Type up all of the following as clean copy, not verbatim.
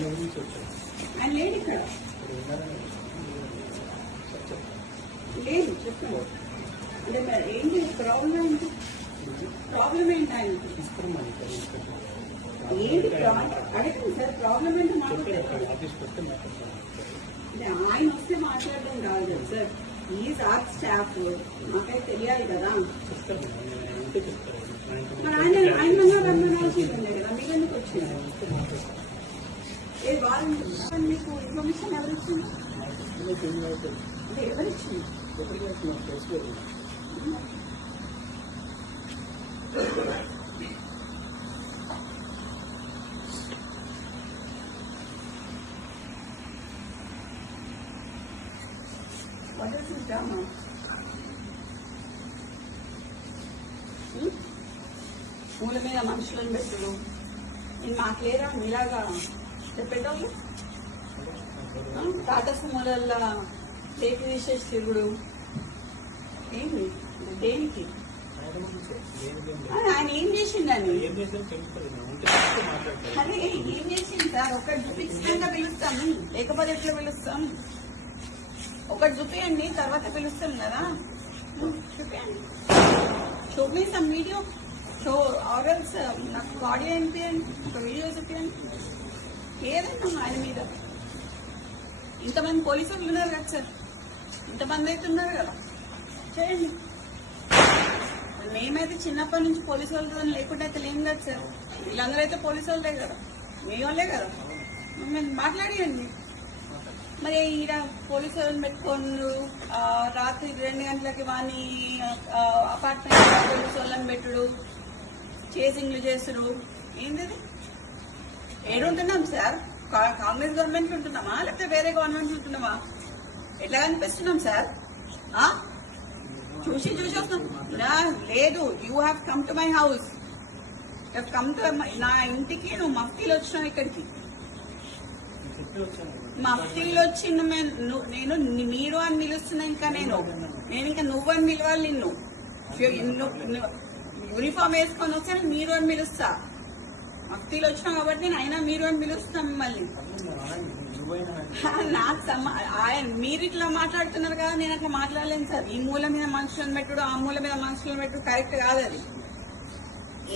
ఆయన లేడు ఇక్కడ లేదు చెప్పండి. అంటే ఏంటి ప్రాబ్లం ఏంటి? ప్రాబ్లం ఏంటి ఆయనకి? ఏంటి అడగండి సార్, ప్రాబ్లం ఏంటి మాట్లాడారు? ఆయన వస్తే మాట్లాడడం కాదు కదా సార్, ఈజ్ ఆర్ స్టాఫ్, మాకైతే తెలియాలి కదా. మరి ఆయన రమ్మనాల్సిందే కదా, మీకు ఎందుకు వచ్చింది? వాళ్ళు మీకు ఇన్ఫర్మేషన్ ఎవరిచ్చింది? అంటే ఎవరిచ్చింది? What is this drama? మూల మీద మనుషులను పెట్టుడు, నేను మాట్లేరా మీలాగా చెప్పేటోళ్ళు? టాటస్ మూలల్లో టేక్ తీసేసి తిరుగుడు ఏంటి? దేనికి? ఆయన ఏం చేసిండని? అదే ఏం చేసింది సార్? ఒకటి చూపించినాక పిలుస్తాము, లేకపోతే ఎట్లా పిలుస్తాం? ఒకటి చూపించండి, తర్వాత పిలుస్తాం కదా. చూపించండి, చూపిస్తాం వీడియో షో ఆర్ఎల్స్ నాకు ఆడియో వినిపించండి, ఒక వీడియో చూపించండి ఏదైనా ఆయన మీద. ఇంతమంది పోలీసులు ఉన్నారు కదా సార్, ఇంతమంది అయితే ఉన్నారు కదా, చేయండి. మేమైతే చిన్నప్పటి నుంచి పోలీసు వాళ్ళతో లేకుండా అయితే లేం కదా సార్, వీళ్ళందరూ అయితే పోలీసు వాళ్ళే కదా, మీ వాళ్ళే కదా, మేము మాట్లాడియండి. మరి ఈడ పోలీసు వాళ్ళని పెట్టుకోండు, రాత్రి 2 గంటలకి వాని అపార్ట్మెంట్ పోలీసు వాళ్ళని పెట్టుడు, చేసింగ్లు చేసుడు, ఏంది? ఏడుంటున్నాం సార్? కాంగ్రెస్ గవర్నమెంట్ ఉంటున్నామా లేకపోతే వేరే గవర్నమెంట్ ఉంటున్నామా? ఎట్లా కనిపిస్తున్నాం సార్? చూసి వస్తున్నాం లేదు. You have come to my house, come to నా ఇంటికి నువ్వు మఫ్తీలు వచ్చినావు ఇక్కడికి. మఫ్తీలు వచ్చి నేను మీరు అని పిలుస్తున్నా, ఇంకా నేను ఇంకా నువ్వు అని పిలవాలి. నిన్ను యూనిఫామ్ వేసుకొని వస్తే మీరు అని పిలుస్తా. మఫ్తీలు వచ్చినావు కాబట్టి నేను అయినా మీరు అని పిలుస్తాం మిమ్మల్ని. నాకు మీరు ఇట్లా మాట్లాడుతున్నారు కదా, నేను అట్లా మాట్లాడలేను సార్. ఈ మూల మీద మనుషులను పెట్టుడు, ఆ మూల మీద మనుషులను పెట్టుడు కరెక్ట్ కాదు. అది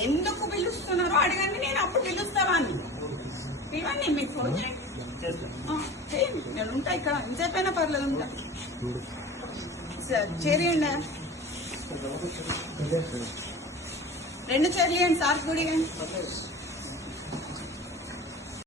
ఎందుకు పిలుస్తున్నారో అడగండి, నేను అప్పుడు పిలుస్తావా అని పిలవండి. మీకు ఫోన్ చేయండి, నేను ఉంటా ఇక్కడ, ఇంతైపోయినా పర్లేదు ఉంటా సార్. చేరియండి, 2 చైర్లు ఇవ్వండి సార్, గుడి ఇవ్వండి.